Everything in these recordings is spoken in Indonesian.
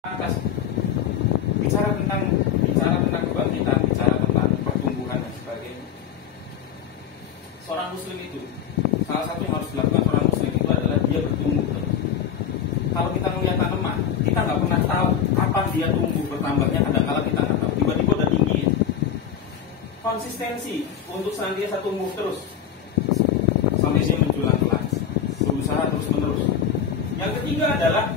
atas bicara tentang kebangkitan, bicara tentang pertumbuhan dan sebagainya. Seorang muslim itu salah satu yang harus dilakukan seorang muslim itu adalah dia bertumbuh terus. Kalau kita melihat tanaman, kita nggak pernah tahu kapan dia tumbuh bertambahnya, kadang-kala kita nggak tahu. Tiba-tiba udah tinggi. Konsistensi untuk senantiasa tumbuh terus sampai dia menjulang kelas, berusaha terus menerus. Yang ketiga adalah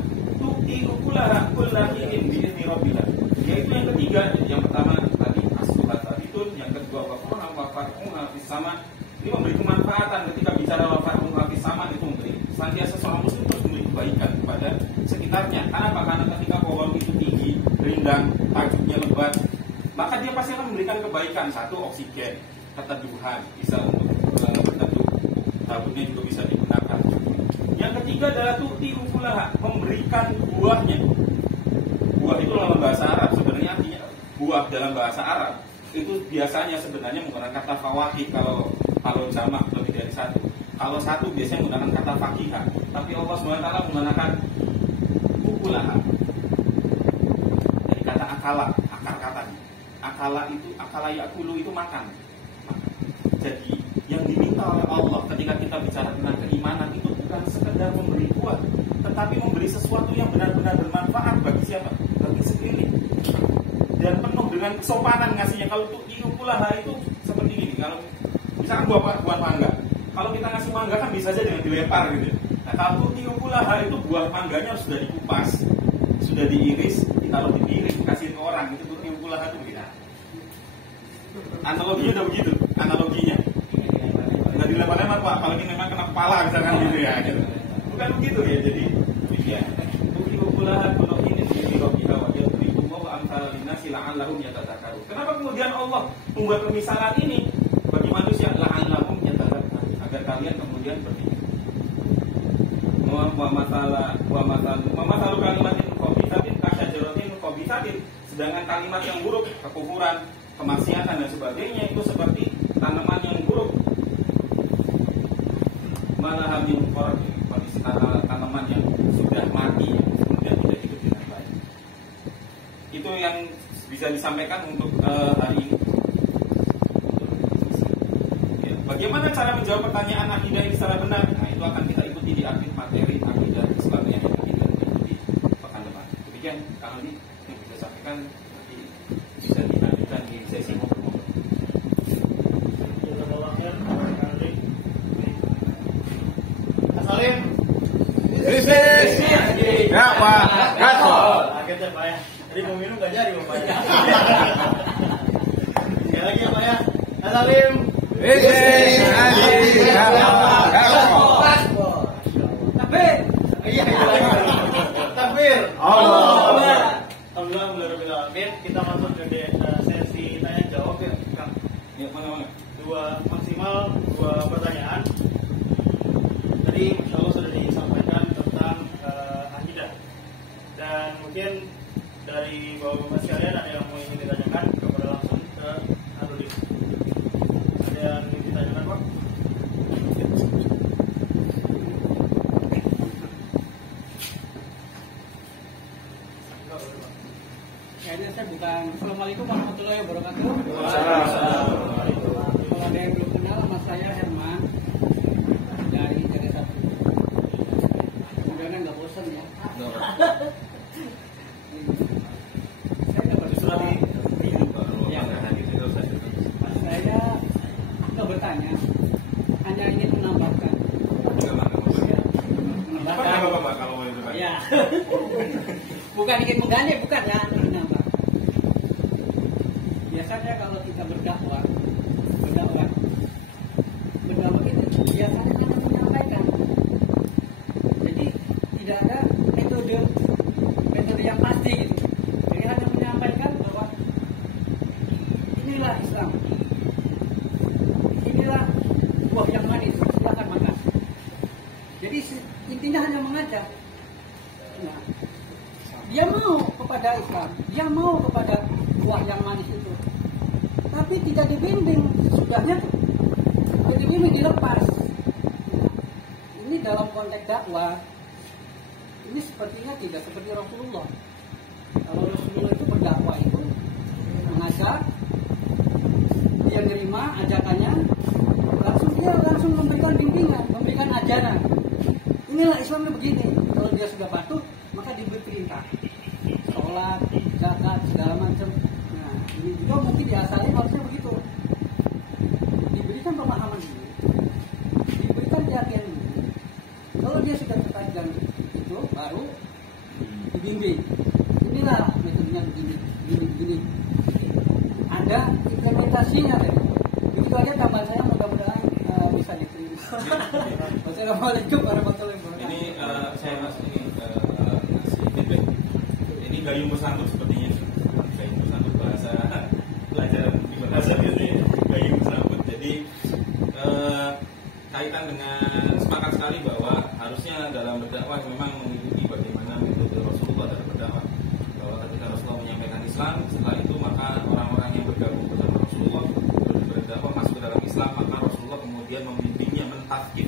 ukulaha kullahin bi'izni rabbika. Yaitu yang ketiga, yang pertama tadi as-suhat sabitun, yang kedua wafa'uha fis sama. Ini memberi kemanfaatan ketika bicara wafa'uha fis sama, itu memberi senantiasa seorang muslim terus memberi kebaikan kepada sekitarnya. Kenapa? Karena ketika pohon itu tinggi, rindang, tajuknya lebat, maka dia pasti akan memberikan kebaikan. Satu, oksigen, keteduhan, bisa untuk berteduh, rambutnya juga bisa digunakan. Yang ketiga adalah ukulaha, memberikan buahnya. Buah itu dalam bahasa Arab sebenarnya artinya buah dalam bahasa Arab itu biasanya sebenarnya menggunakan kata fawakih kalau jamak lebih dari satu. Kalau satu biasanya menggunakan kata fakihah. Tapi Allah SWT menggunakan ukulaha. Jadi kata akala, akar katanya. Akala yakulu itu makan. Jadi yang diminta oleh Allah ketika kita bicara tentang keimanan itu bukan sekedar memberi buah, tetapi memberi sesuatu yang benar-benar bermanfaat bagi siapa? Bagi sekeliling. Dan penuh dengan kesopanan ngasihnya. Kalau untuk ukulaha itu seperti ini. Kalau misalkan buah mangga, kalau kita ngasih mangga kan bisa saja dengan dilempar gitu. Nah, kalau untuk ukulaha itu buah mangganya sudah dikupas, sudah diiris, ditaruh di piring, kasih ke orang. Itu untuk ukulaha itu begitu. Analoginya udah begitu, analoginya. Nggak dilempar-lempar Pak, apalagi memang kena kepala misalkan gitu ya. Gitu. Bukan begitu ya, jadi ya. Ukulaha kullahin bi'izni rabbika wa yadribuhu amsal linnasi la'allahum yatadzakkarun. Kenapa kemudian Allah membuat pemisalan ini bagi manusia la'allahum yatadzakkarun, agar kalian kemudian berpikir. Wa masalu kalimatin qabisatin kasyajaratin qabisatin, sedangkan kalimat yang buruk, kekufuran, kemaksiatan dan sebagainya itu seperti tanaman yang buruk. Malaha min qarqi, tanaman yang sudah mati kemudian tidak hidup dengan baik. Itu yang bisa disampaikan untuk hari ini. Ya, bagaimana cara menjawab pertanyaan akidah ini secara benar? Nah, itu akan kita ikuti di akhir materi akidah Islamiyah yang kita ikuti pekan depan. Demikian Kang Ali yang bisa sampaikan, nanti bisa dilanjutkan di sesi ngobrol-ngobrol. Salim. Bisnis. Ya Pak. Gasol. Kaget ya Pak ya. Tadi mau minum gak jadi Pak ya. Sekali lagi ya Pak ya. Salim. Bisnis. Ya Pak. Gasol. Takbir. Iya itu lagi. Takbir. Allah. Alhamdulillah mulai alamin. Kita masuk ke sesi tanya jawab ya Kang. Ya, mana? Maksimal 2 pertanyaan. Tadi insya Allah sudah disampaikan tentang akidah, dan mungkin dari bapak-bapak sekalian ada yang mau ingin ditanyakan kepada langsung ke Arudi. Ada yang ingin ditanyakan Pak? Kayaknya saya bukan. Assalamualaikum warahmatullahi wabarakatuh. Waalaikumsalam. Kalau ada yang belum kenal, nama saya Herman dari Jakarta. Mudah-mudahan nggak bosan ya. Saya dapat surat ya. Saya nggak bertanya, hanya ingin menambahkan. Bapak kalau boleh bertanya. Ya. Bukan ingin mengganti, bukan ya, menambah. Biasanya kalau kita berdakwah itu biasanya kita menyampaikan. Jadi tidak ada metode yang pasti gitu. Jadi hanya menyampaikan bahwa inilah Islam, inilah buah yang manis, silakan makan. Jadi intinya hanya mengajak. Nah, dia mau kepada Islam, dia mau kepada buah yang manis itu, tapi tidak dibimbing sesudahnya, tidak dibimbing dilepas. Ini dalam konteks dakwah, ini sepertinya tidak seperti Rasulullah. Islam itu begini, kalau dia sudah patuh maka diberi perintah sholat, zakat, segala macam. Nah, ini juga mungkin diasalin harusnya begitu. Diberikan pemahaman dulu, diberikan keyakinan dulu. Kalau dia sudah tertarik dan itu baru dibimbing. Inilah metodenya begini. Ada implementasinya tadi. Begitu aja tambahan saya, mudah-mudahan bisa diterima. Wassalamualaikum warahmatullahi wabarakatuh. Ini saya masih feedback. Ini gayung bersambut sepertinya. Gayung bersambut bahasa pelajaran di bahasa biasanya gayung bersambut. Jadi kaitan dengan sepakat sekali bahwa harusnya dalam berdakwah memang mengikuti bagaimana metode Rasulullah dalam berdakwah. Bahwa ketika Rasulullah menyampaikan Islam, setelah itu maka orang-orang yang bergabung bersama Rasulullah berdakwah masuk ke dalam Islam, maka Rasulullah kemudian membimbingnya mentafkir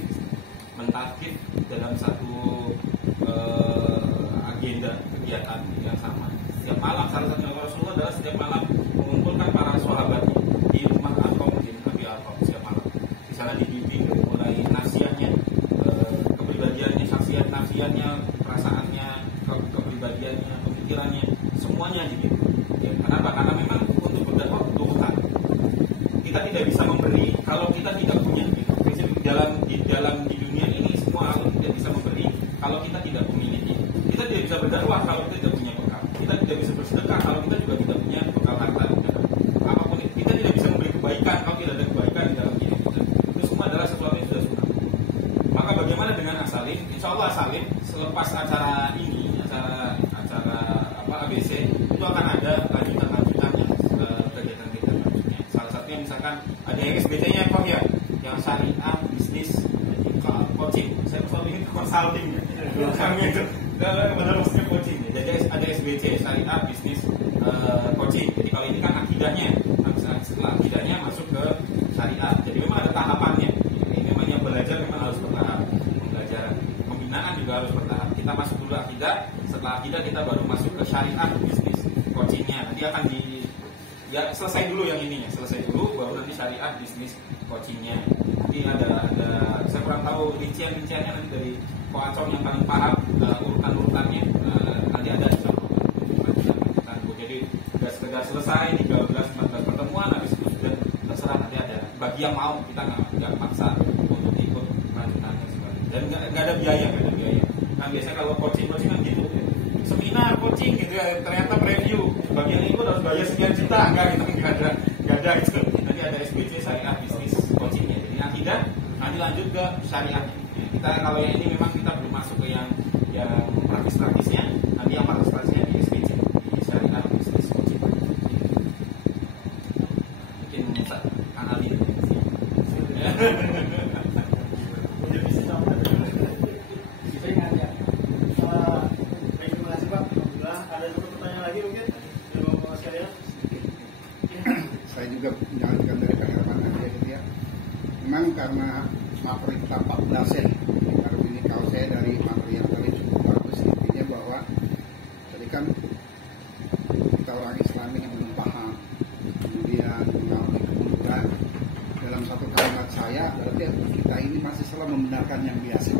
dalam satu agenda kegiatan yang sama. Setiap malam, salah satu Rasulullah adalah setiap malam mengumpulkan para sahabat di rumah Arqam bin Abi Arqam setiap malam. Di sana dibimbing mulai nasihatnya, kepribadiannya, saksian nasihatnya, perasaannya, kepribadiannya, pemikirannya, semuanya dibimbing. Ya, kenapa? Karena memang untuk berdakwah butuh hutang. Kita tidak bisa memberi kalau kita tidak punya. Di dunia ini semua Allah tidak bisa memberi kalau kita tidak memiliki. Kita tidak bisa berdakwah kalau kita tidak punya bekal. Kita tidak bisa bersedekah kalau kita juga tidak punya bekal harta. Apapun itu, kita tidak bisa memberi kebaikan kalau tidak ada kebaikan di dalam diri kita. Itu semua adalah sesuatu yang sudah sunnah. Maka bagaimana dengan Asalim? Insya Allah Asalim selepas acara ini, acara ABC itu akan ada lanjutan-lanjutannya kegiatan-kegiatan lanjutnya. Salah satunya misalkan ada yang SBT-nya ya, yang syariah bisnis coaching. Saya selalu ingin consulting ya. Kami itu benar maksudnya coaching. Jadi ada SBC syariah bisnis coaching. Jadi kalau ini kan akidahnya, setelah akidahnya masuk ke syariah. Jadi memang ada tahapannya. Ini namanya belajar memang harus bertahap. Pembelajaran, pembinaan juga harus bertahap. Kita masuk dulu akidah, setelah akidah kita baru masuk ke syariah bisnis coachingnya. Nanti akan selesai dulu yang ininya, selesai dulu baru nanti syariah bisnis coachingnya. Nanti ada saya kurang tahu rinciannya nanti dari Koacom yang paling paham urutan-urutannya nanti ada di sana. Jadi sudah sekedar selesai 13-14 pertemuan, habis itu sudah terserah nanti ada bagi yang mau, kita nggak paksa untuk ikut lanjutannya sebagainya. Dan nggak ada biaya. Kan biasanya kalau coaching kan gitu, seminar coaching gitu ya, ternyata preview bagi yang ikut harus bayar sekian juta, nggak ada itu. Nanti ada SBC syariah bisnis coachingnya. Jadi akidah nanti lanjut ke syariah. Kita kalau yang ini memang kita belum masuk ke yang praktis-praktisnya. Nanti yang praktis-praktisnya di SBC, di syariah bisnis coaching. Mungkin analis. Terima kasih Pak. Alhamdulillah. Ada satu pertanyaan lagi mungkin dari Bapak sekalian. Saya juga menjalankan dari Kang Herman aja gitu ya. Memang karena materi kita 14 ya. Baru ini kalau saya dari materi yang tadi cukup bagus, intinya bahwa tadi kan kita orang Islam yang belum paham, kemudian mengalami kemunduran. Dalam satu kalimat saya, berarti kita ini masih selalu membenarkan yang biasa,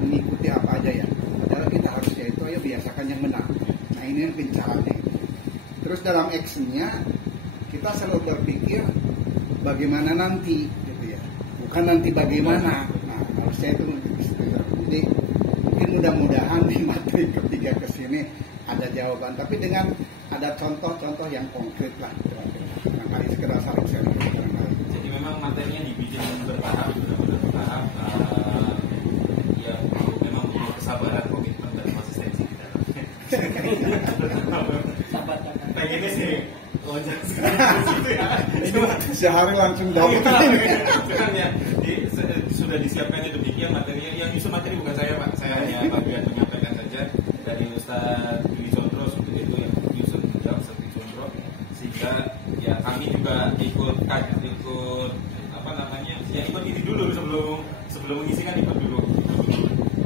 mengikuti apa aja ya. Padahal kita harusnya itu ya biasakan yang benar. Nah ini yang caranya. Terus dalam actionnya kita selalu berpikir bagaimana nanti gitu ya, bukan nanti bagaimana. Nah harusnya itu jadi mungkin mudah-mudahan di materi ketiga kesini ada jawaban, tapi dengan ada contoh-contoh yang konkret lah. Barangkali sekedar saling sharing. Jadi memang materinya dibikin bertahap, benar-benar bertahap. Ya memang butuh kesabaran, komitmen dan konsistensi di dalam. Pengennya sih loncat sehari langsung dapat. Ya, sudah disiapkannya demikian materinya. Yang nyusun materi bukan saya Pak, saya hanya bagian menyampaikan saja dari Ustaz Yuli Condro seperti itu yang nyusun jawab seperti Condro, sehingga ya kami juga ikut apa namanya, ya ikut ini dulu sebelum mengisikan ikut dulu.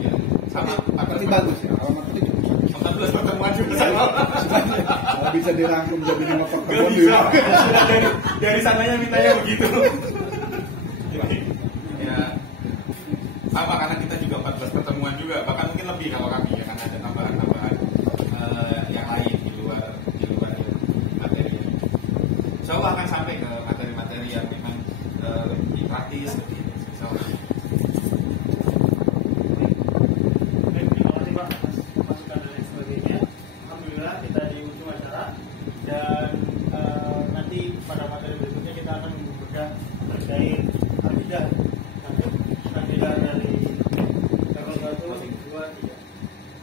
Ya, sama Tapi bagus ya, kalau materi cukup. 14 pertemuan juga sama. Kalau bisa dirangkum jadi 5 pertemuan Bisa. Sudah dari sananya mintanya begitu. Ya sama karena kita juga 14 pertemuan juga, bahkan mungkin lebih kalau kami ya, karena ada tambahan-tambahan yang lain di luar materi. Insya Allah akan sampai ke materi-materi yang memang lebih praktis seperti itu. Insya Allah. Baik, terima kasih Pak atas masukan dan lain sebagainya. Alhamdulillah kita di ujung acara dan nanti pada materi berikutnya kita akan membedah terkait akidah dari level 1, 2, 3.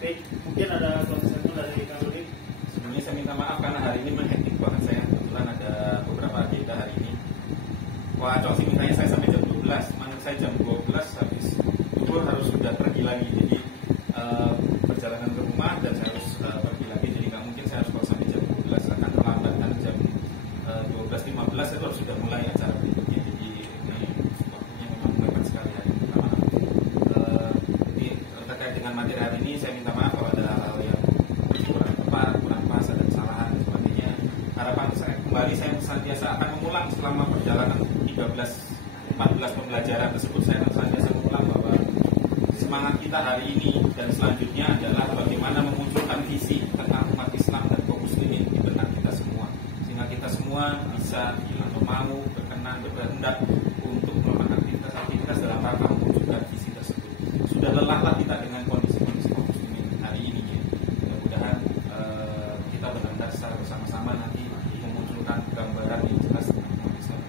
Baik, mungkin ada konsen dari Kang Rudi. Sebelumnya saya minta maaf karena hari ini menghektik banget saya. Kebetulan ada beberapa agenda hari ini. Wah, Cok sih mintanya saya sampai jam 12, menurut saya jam 12 habis duhur harus sudah pergi lagi. Jadi perjalanan ke rumah dan saya harus pergi lagi. Jadi nggak mungkin saya harus bawa sampai jam 12, akan terlambat kan jam 12.15 itu harus sudah mulai acara berikutnya. Jadi ini waktunya memang mepet sekali hari ini. Minta maaf. Jadi terkait dengan materi hari ini saya minta maaf kalau ada hal-hal yang kurang tepat, kurang pas, ada kesalahan dan sebagainya. Harapan saya kembali saya senantiasa akan mengulang selama perjalanan 14 pembelajaran tersebut. Saya senantiasa mengulang bahwa semangat kita hari ini dan selanjutnya adalah bagaimana memunculkan visi tentang umat Islam dan kaum muslimin di benak kita semua, sehingga kita semua bisa atau mau berkenan berkehendak untuk melakukan aktivitas dalam rangka mewujudkan visi tersebut. Sudah lelahlah kita dengan kondisi-kondisi kaum muslimin hari ini ya. Mudah-mudahan kita benar-benar secara bersama-sama nanti memunculkan gambaran yang jelas tentang umat Islam.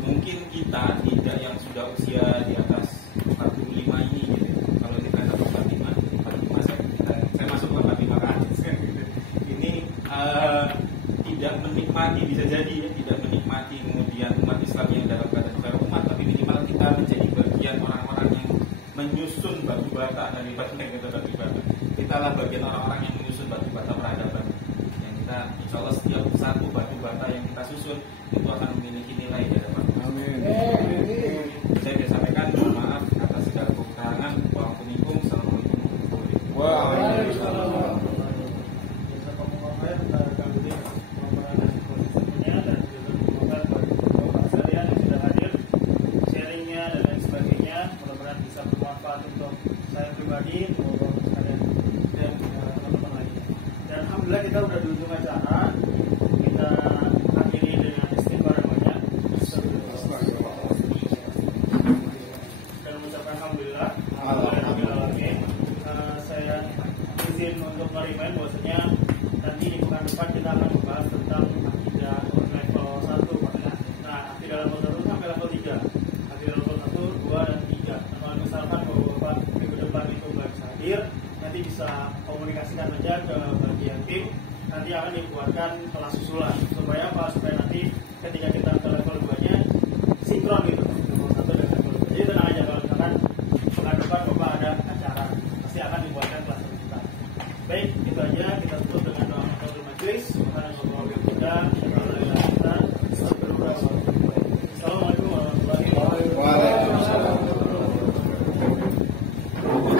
Mungkin kita tidak yang sudah usia di atas 45 ini gitu. Kalau kita ada 45 saya masuk 45 kan gitu. Ini tidak menikmati, bisa jadi ya, tidak menikmati kemudian umat Islam yang dalam keadaan umat, tapi minimal kita menjadi bagian orang-orang yang menyusun batu bata dari batu bata. Kita lah bagian orang-orang yang menyusun batu bata peradaban. Yang kita insya Allah setiap satu batu bata yang kita susun itu akan memiliki nilai di hadapan. Amin. Saya bisa sampaikan mohon maaf atas segala kekurangan. Waalaikumsalam. Assalamualaikum warahmatullahi wabarakatuh. Dan alhamdulillah kita udah di ujung acara. Kita akhiri dengan istighfar yang banyak dan mengucapkan alhamdulillah. Saya izin untuk merimain bahwasanya nanti di pekan depan kita akan membahas tentang akidah level 1. Nah, akidah level 1 sampai level 3. Akidah level 1, 2, dan 3. Nah, kalau misalkan Bapak minggu depan itu nggak bisa hadir, nanti bisa komunikasikan aja ke bagian tim. Nanti akan dibuatkan kelas susulan supaya pas